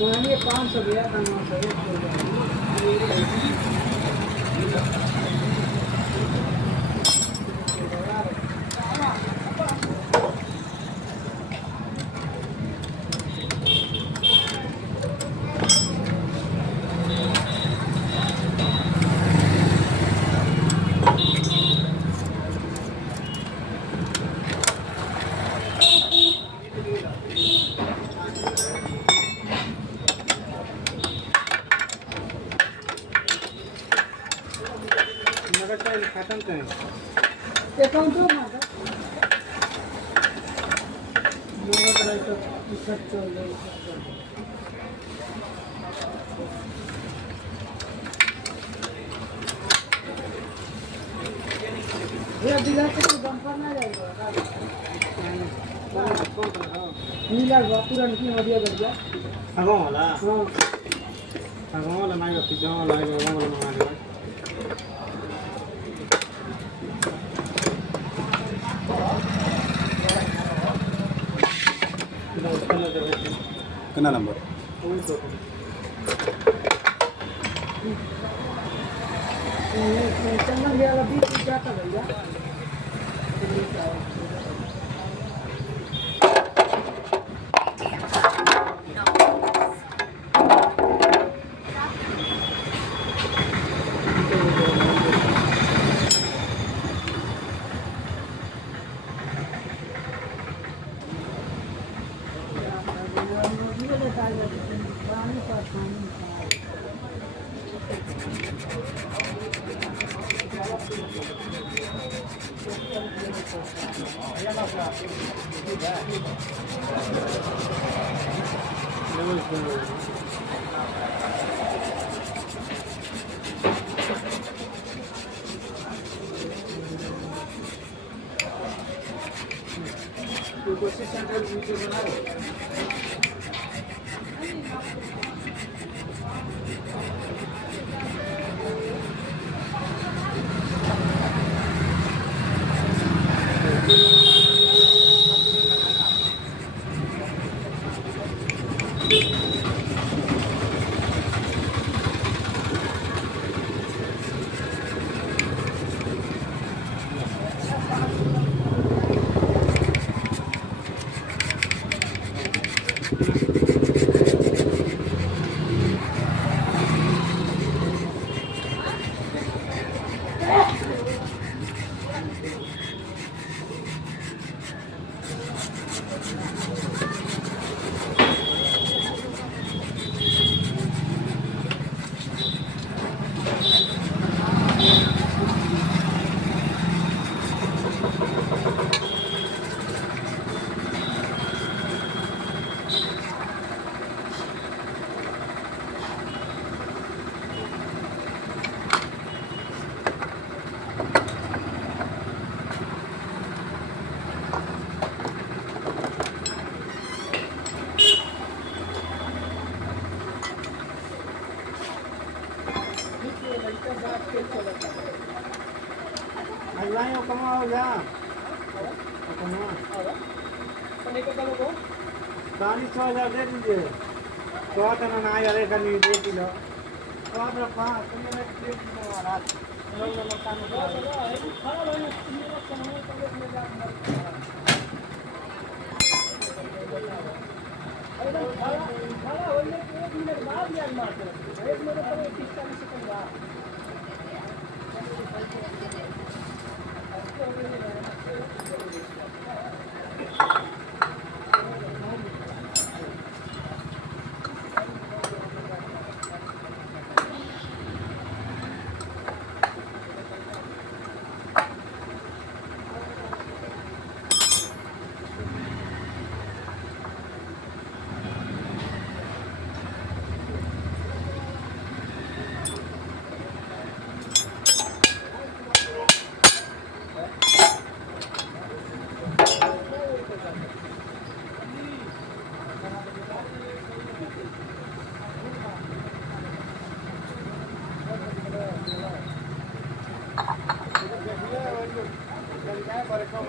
मानिए 500 भैया का 900 खत्म करें अकाउंट हो ना मेरा बड़ा तो खर्च चल रहा है ये दिला के बम्पर ना जाएगा नीला तुरंत की बढ़िया कर दिया अगो वाला हां अगो वाला ना का पिज्जा वाला अगो वाला मंगा लिया कितना नंबर चंदन भैया का 20 रुपया का भैया लाइन कमा हो जा कमा पानी 6000 दे दीजिए तो ना ना यार एक नहीं दे किलो तो आप 5 में 1 किलो वाला पर कम